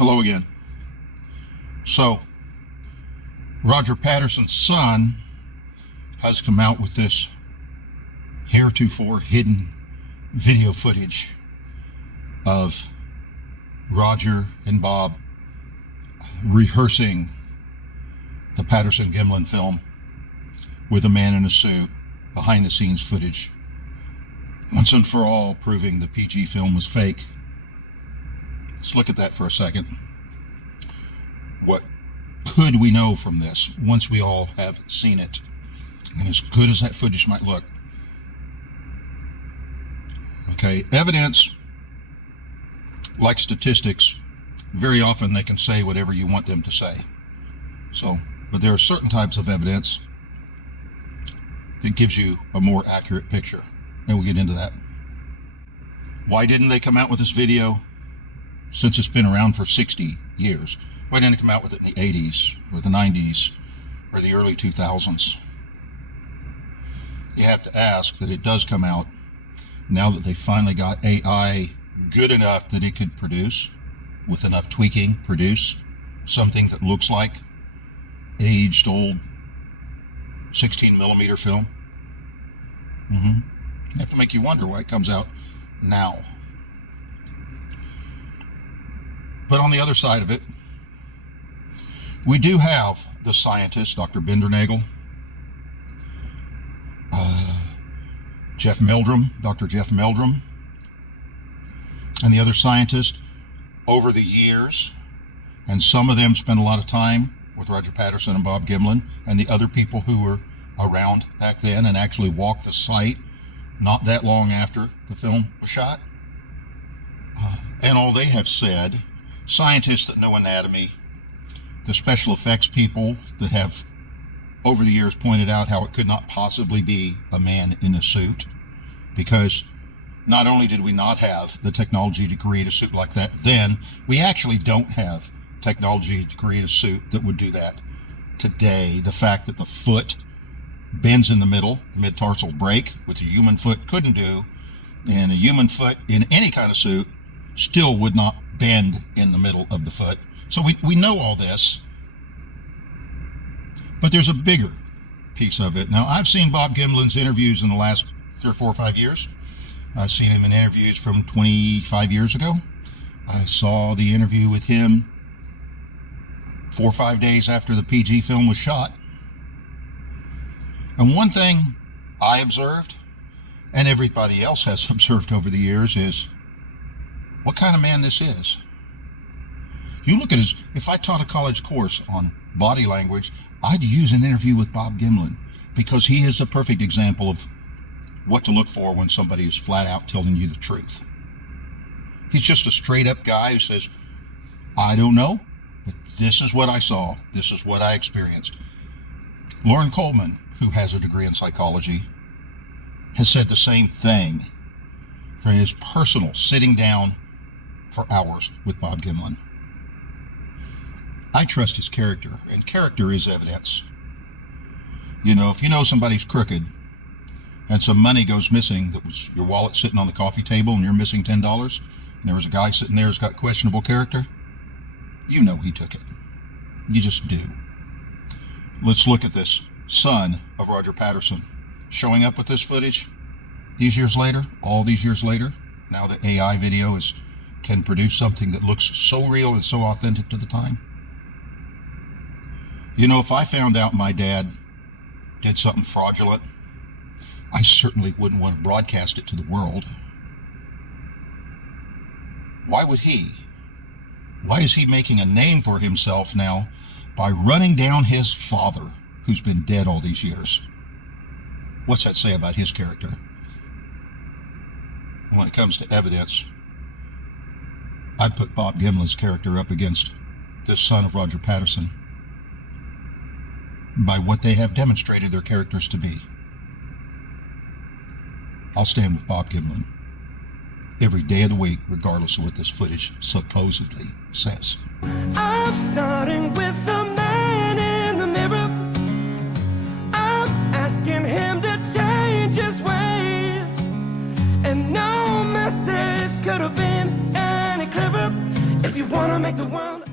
Hello again. So, Roger Patterson's son has come out with this heretofore hidden video footage of Roger and Bob rehearsing the Patterson Gimlin film with a man in a suit, behind the scenes footage, once and for all proving the PG film was fake. Let's look at that for a second. What could we know from this once we all have seen it? And as good as that footage might look. Okay, evidence, like statistics, very often they can say whatever you want them to say. But there are certain types of evidence that gives you a more accurate picture. And we'll get into that. Why didn't they come out with this video since it's been around for 60 years? Why didn't it come out with it in the 80s or the 90s or the early 2000s? You have to ask that it does come out now that they finally got AI good enough that it could produce, with enough tweaking, produce something that looks like aged old 16 millimeter film. You have to make you wonder why it comes out now. But on the other side of it, we do have the scientist, Dr. Bindernagel, Dr. Jeff Meldrum, and the other scientists over the years, and some of them spent a lot of time with Roger Patterson and Bob Gimlin and the other people who were around back then and actually walked the site not that long after the film was shot. And all they have said, scientists that know anatomy, the special effects people that have over the years pointed out how it could not possibly be a man in a suit, because not only did we not have the technology to create a suit like that then, we actually don't have technology to create a suit that would do that today. The fact that the foot bends in the middle, the mid-tarsal break, which a human foot couldn't do, and a human foot in any kind of suit still would not bend in the middle of the foot. So we know all this, but there's a bigger piece of it. Now, I've seen Bob Gimlin's interviews in the last 3 or 4 or 5 years. I've seen him in interviews from 25 years ago. I saw the interview with him 4 or 5 days after the PG film was shot. And one thing I observed, and everybody else has observed over the years, is what kind of man this is. You look at if I taught a college course on body language, I'd use an interview with Bob Gimlin, because he is a perfect example of what to look for when somebody is flat out telling you the truth. He's just a straight up guy who says, I don't know, but this is what I saw. This is what I experienced. Lauren Coleman, who has a degree in psychology, has said the same thing for his personal sitting down for hours with Bob Gimlin. I trust his character, and character is evidence. You know, if you know somebody's crooked and some money goes missing, that was your wallet sitting on the coffee table and you're missing $10, and there was a guy sitting there who's got questionable character, you know he took it. You just do. Let's look at this son of Roger Patterson showing up with this footage these years later, all these years later. Now the AI video can produce something that looks so real and so authentic to the time. You know, if I found out my dad did something fraudulent, I certainly wouldn't want to broadcast it to the world. Why would he? Why is he making a name for himself now by running down his father, who's been dead all these years? What's that say about his character? And when it comes to evidence, I'd put Bob Gimlin's character up against this son of Roger Patterson by what they have demonstrated their characters to be. I'll stand with Bob Gimlin every day of the week, regardless of what this footage supposedly says. I'm starting with the man in the mirror. I'm asking him to change his ways, and no message could have been any clearer. If you wanna make the world